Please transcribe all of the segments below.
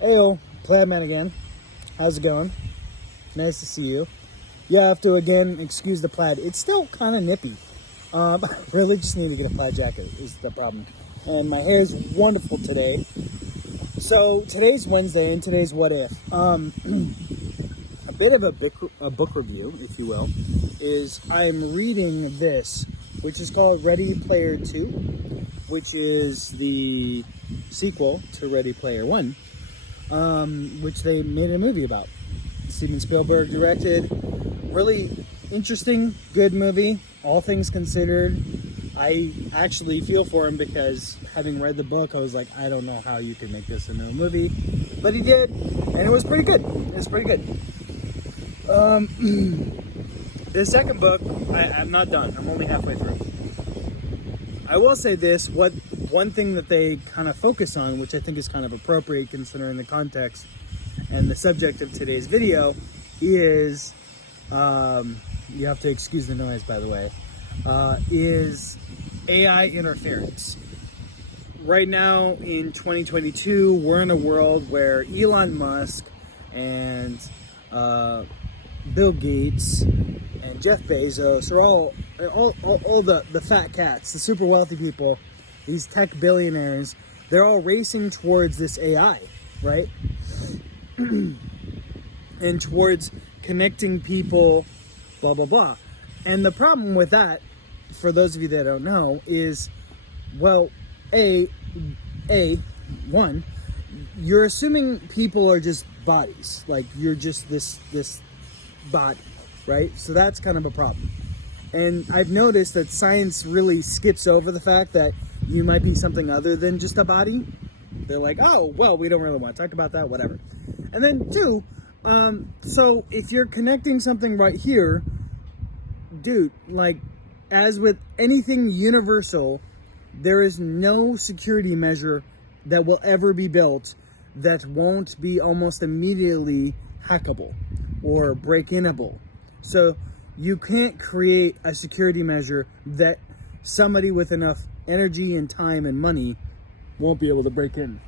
Heyo, Plaidman again. How's it going? Nice to see you. Yeah, I have to again excuse the plaid. It's still kind of nippy. I really just need to get a plaid jacket is the problem. And my hair is wonderful today. So today's Wednesday and today's What If. A bit of a book review, if you will, is I'm reading this, which is called Ready Player 2, which is the sequel to Ready Player 1. Which they made a movie about. Steven Spielberg directed. Really interesting, good movie, all things considered. I actually feel for him because having read the book, I was like, I don't know how you can make this into a movie. But he did, and it was pretty good. It was pretty good. The second book, I'm not done. I'm only halfway through. I will say this, one thing that they kind of focus on, which I think is kind of appropriate considering the context and the subject of today's video, is, you have to excuse the noise by the way, is AI interference. Right now in 2022, we're in a world where Elon Musk and Bill Gates and Jeff Bezos are all the fat cats, the super wealthy people, these tech billionaires, they're all racing towards this AI, right? And towards connecting people, blah, blah, blah. And the problem with that, for those of you that don't know, is, well, one, you're assuming people are just bodies. Like, you're just this body, right? So that's kind of a problem. And I've noticed that science really skips over the fact that you might be something other than just a body. They're like, oh, well, we don't really want to talk about that, whatever. And then two, so if you're connecting something right here, dude, like, as with anything universal, there is no security measure that will ever be built that won't be almost immediately hackable or break-inable. So you can't create a security measure that somebody with enough energy and time and money won't be able to break in.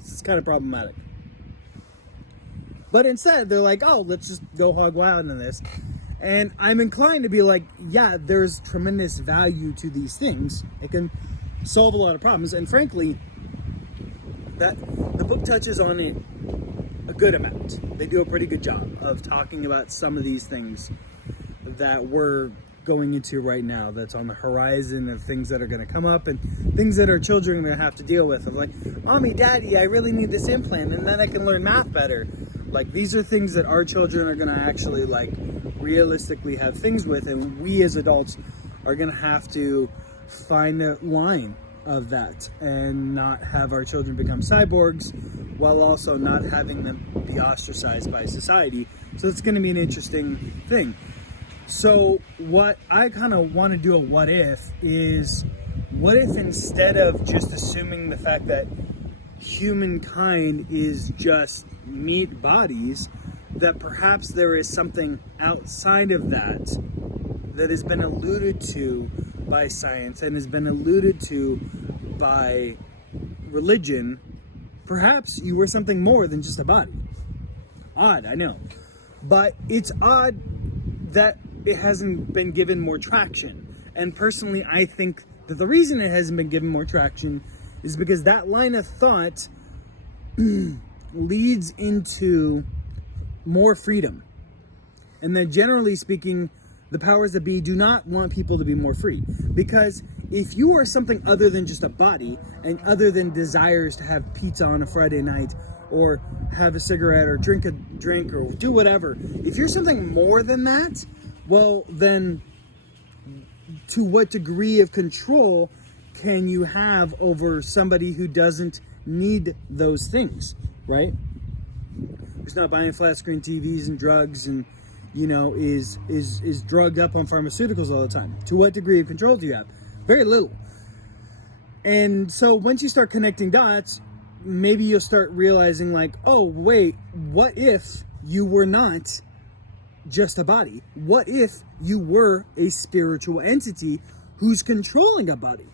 This is kind of problematic. But instead, they're like, oh, let's just go hog wild into this. And I'm inclined to be like, yeah, there's tremendous value to these things. It can solve a lot of problems. And frankly, that the book touches on it a good amount. They do a pretty good job of talking about some of these things that we're going into right now, that's on the horizon, of things that are going to come up and things that our children are going to have to deal with, of like, mommy, daddy, I really need this implant and then I can learn math better. Like, these are things that our children are going to actually, like, realistically have things with, and we as adults are going to have to find a line of that and not have our children become cyborgs while also not having them be ostracized by society. So it's going to be an interesting thing. So what I kind of want to do a what if is, what if instead of just assuming the fact that humankind is just meat bodies, that perhaps there is something outside of that that has been alluded to by science and has been alluded to by religion. Perhaps you were something more than just a body. Odd, I know. But it's odd that it hasn't been given more traction. And personally, I think that the reason it hasn't been given more traction is because that line of thought leads into more freedom. And then generally speaking, the powers that be do not want people to be more free. Because if you are something other than just a body, and other than desires to have pizza on a Friday night, or have a cigarette, or drink a drink, or do whatever, if you're something more than that, well, then to what degree of control can you have over somebody who doesn't need those things, right? Who's not buying flat screen TVs and drugs and, you know, is drugged up on pharmaceuticals all the time. To what degree of control do you have? Very little. And so once you start connecting dots, maybe you'll start realizing like, oh, wait, what if you were not just a body? What if you were a spiritual entity who's controlling a body?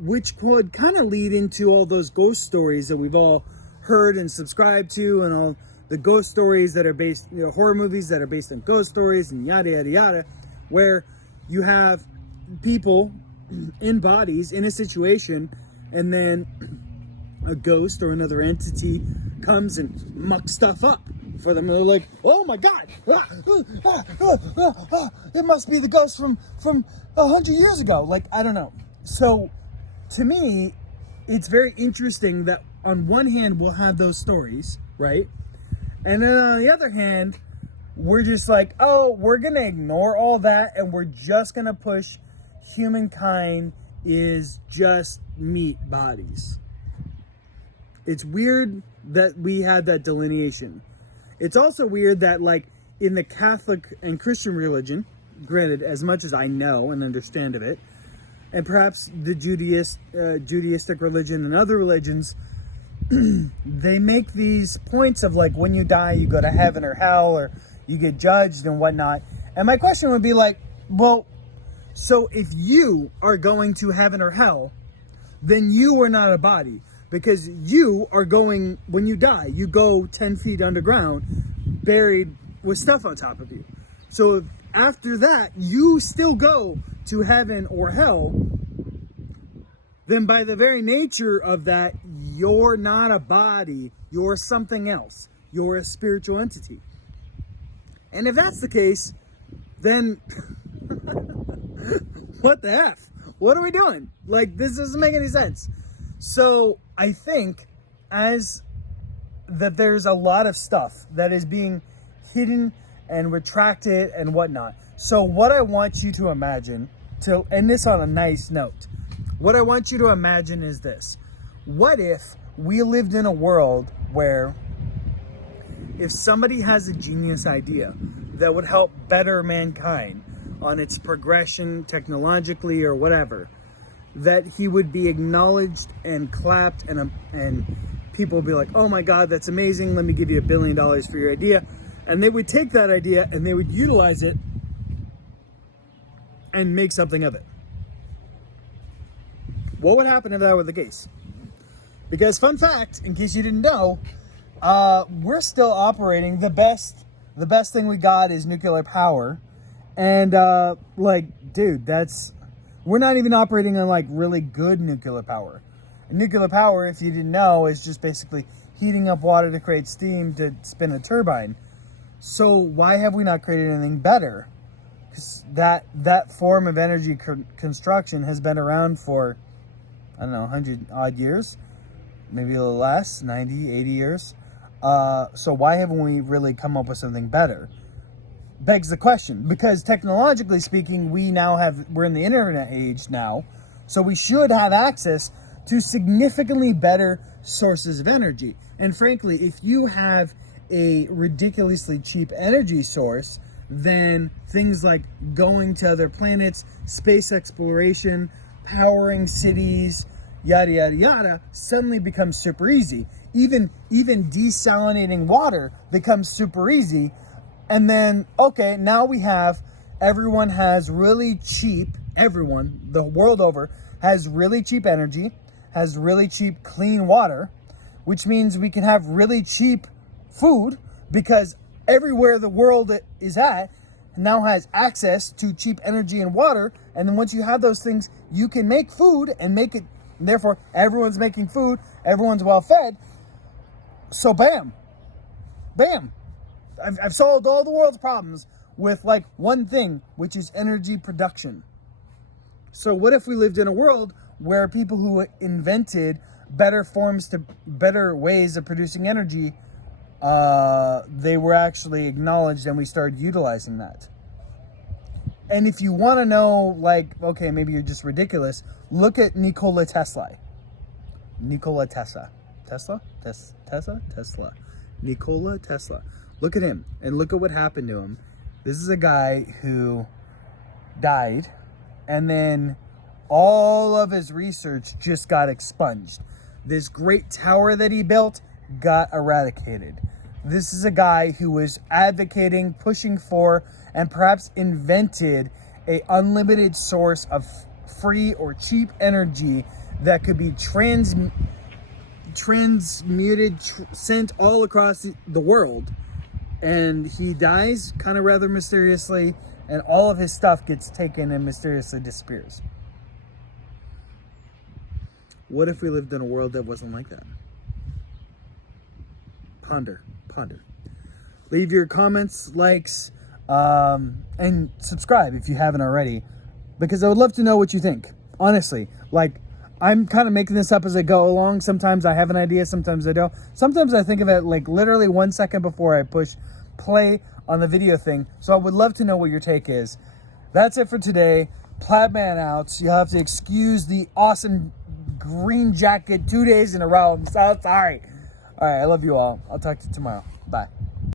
which could kind of lead into all those ghost stories that we've all heard and subscribed to, and all the ghost stories that are based, horror movies that are based on ghost stories and yada yada yada, where you have people in bodies in a situation, and then a ghost or another entity comes and mucks stuff up for them, and they're like, oh my god, it must be the ghost from 100 years ago. Like, I don't know. So to me, it's very interesting that on one hand we'll have those stories, right? And then on the other hand, we're just like, oh, we're gonna ignore all that, and we're just gonna push humankind is just meat bodies. It's weird that we had that delineation. It's also weird that, like, in the Catholic and Christian religion, granted, as much as I know and understand of it, and perhaps the Judaistic religion and other religions, they make these points of, like, when you die, you go to heaven or hell, or you get judged and whatnot. And my question would be like, well, so if you are going to heaven or hell, then you are not a body, because you are going, when you die, you go 10 feet underground, buried with stuff on top of you. So if after that, you still go to heaven or hell, then by the very nature of that, you're not a body, you're something else. You're a spiritual entity. And if that's the case, then what the F? What are we doing? Like, this doesn't make any sense. So I think that there's a lot of stuff that is being hidden and retracted and whatnot. So what I want you to imagine, to end this on a nice note, what I want you to imagine is this. What if we lived in a world where if somebody has a genius idea that would help better mankind on its progression technologically or whatever, that he would be acknowledged and clapped, and people would be like, oh my God, that's amazing. Let me give you $1 billion for your idea. And they would take that idea and they would utilize it and make something of it. What would happen if that were the case? Because fun fact, in case you didn't know, we're still operating the best thing we got is nuclear power. And dude, we're not even operating on like really good nuclear power. And nuclear power, if you didn't know, is just basically heating up water to create steam to spin a turbine. So why have we not created anything better? Because that form of energy construction has been around for, I don't know, 100 odd years, maybe a little less, 90, 80 years. So why haven't we really come up with something better? Begs the question, because technologically speaking, we're in the internet age now, so we should have access to significantly better sources of energy. And frankly, if you have a ridiculously cheap energy source, then things like going to other planets, space exploration, powering cities, yada yada yada, suddenly becomes super easy. Even desalinating water becomes super easy. And then, okay, now everyone has really cheap, the world over, has really cheap energy, has really cheap clean water, which means we can have really cheap food, because everywhere the world is at now has access to cheap energy and water. And then once you have those things, you can make food and make it, and therefore everyone's making food, everyone's well fed. So bam. I've solved all the world's problems with like one thing, which is energy production. So what if we lived in a world where people who invented better ways of producing energy, they were actually acknowledged and we started utilizing that? And if you want to know, like, okay, maybe you're just ridiculous, look at Nikola Tesla. Nikola Tesla. Look at him and look at what happened to him. This is a guy who died, and then all of his research just got expunged. This great tower that he built got eradicated. This is a guy who was advocating, pushing for, and perhaps invented a unlimited source of free or cheap energy that could be transmuted, sent all across the world, and he dies kind of rather mysteriously, and all of his stuff gets taken and mysteriously disappears. What if we lived in a world that wasn't like that? Ponder. Leave your comments, likes, and subscribe if you haven't already, because I would love to know what you think. Honestly, like, I'm kind of making this up as I go along. Sometimes I have an idea, sometimes I don't. Sometimes I think of it like literally 1 second before I push play on the video thing. So I would love to know what your take is. That's it for today. Plaidman out. You'll have to excuse the awesome green jacket 2 days in a row. I'm so sorry. All right, I love you all. I'll talk to you tomorrow. Bye.